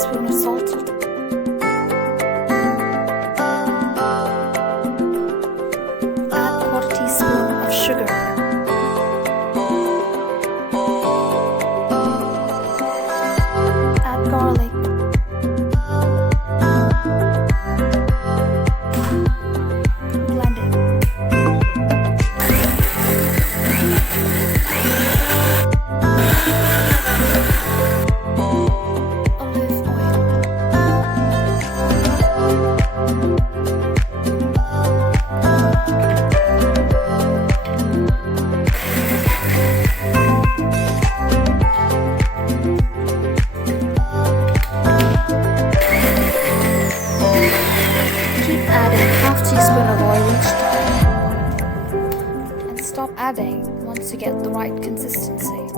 teaspoon of salt. Add quarter teaspoon of sugar. Add garlic. Blend it. Olive oil. Keep adding half teaspoon of oil each time. And stop adding once you get the right consistency.